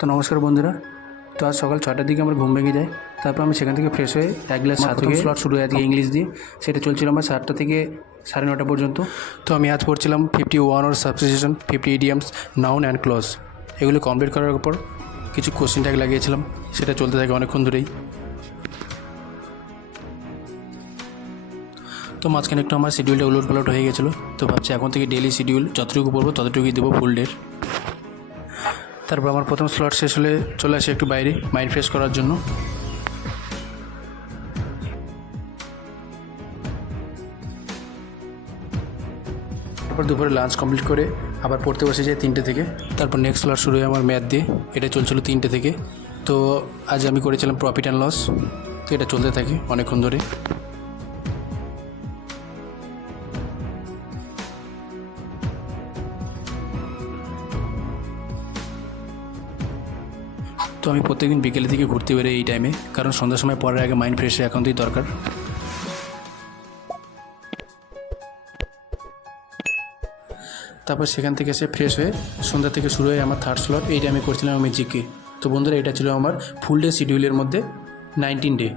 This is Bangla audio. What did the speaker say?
তো নমস্কার বন্ধুরা। তো আজ সকাল 6টার দিকে আমার ঘুম ভেঙে যায়। তারপর আমি সেখান থেকে ফ্রেশ হয়ে এক গ্লাস চা থেকে স্লট শুরু হয় আজকে ইংলিশ দিয়ে। সেটা চলছিল আমার 7টা থেকে 9:30 পর্যন্ত। তো আমি আজ পড়ছিলাম 51 ওর substitution, 50 idioms, noun and clause. এগুলো কমপ্লিট করার পর কিছু কোশ্চেন ট্যাগ লাগিয়েছিলাম, সেটা চলতে থাকে অনেকক্ষণ ধরেই। তো মাঝখানে একটু আমার শিডিউলটা উলটপালট হয়ে গেছিলো। তো ভাবছি এখন থেকে ডেইলি শিডিউল যতটুকু পড়বো ততটুকুই দেবো ফুল ডের। তারপর আমার প্রথম স্লট শেষ হলে চলে আসি একটু বাইরে মাইন্ড ফ্রেশ করার জন্য। তারপর দুপুরে লাঞ্চ কমপ্লিট করে আবার পড়তে বসে যাই 3টে থেকে। তারপর নেক্সট স্লট শুরু হয় আমার ম্যাথ দিয়ে, এটা চলছিল 3টে থেকে। তো আজ আমি করেছিলাম প্রফিট অ্যান্ড লস। তো এটা চলতে থাকে অনেকক্ষণ ধরে। তো আমি প্রত্যেকদিন বিকেলের দিকে ঘুরতে বেরোই এই টাইমে, কারণ সন্ধ্যার সময় পড়ার আগে মাইন্ড ফ্রেশ একান্তই দরকার। তারপর সেখান থেকে এসে ফ্রেশ হয়ে সন্ধ্যা থেকে শুরু হয় আমার থার্ড স্লট। এইটা আমি করছিলাম আমি জিকে। তো বন্ধুরা, এটা ছিল আমার ফুল ডে শিডিউলের মধ্যে 19 ডে।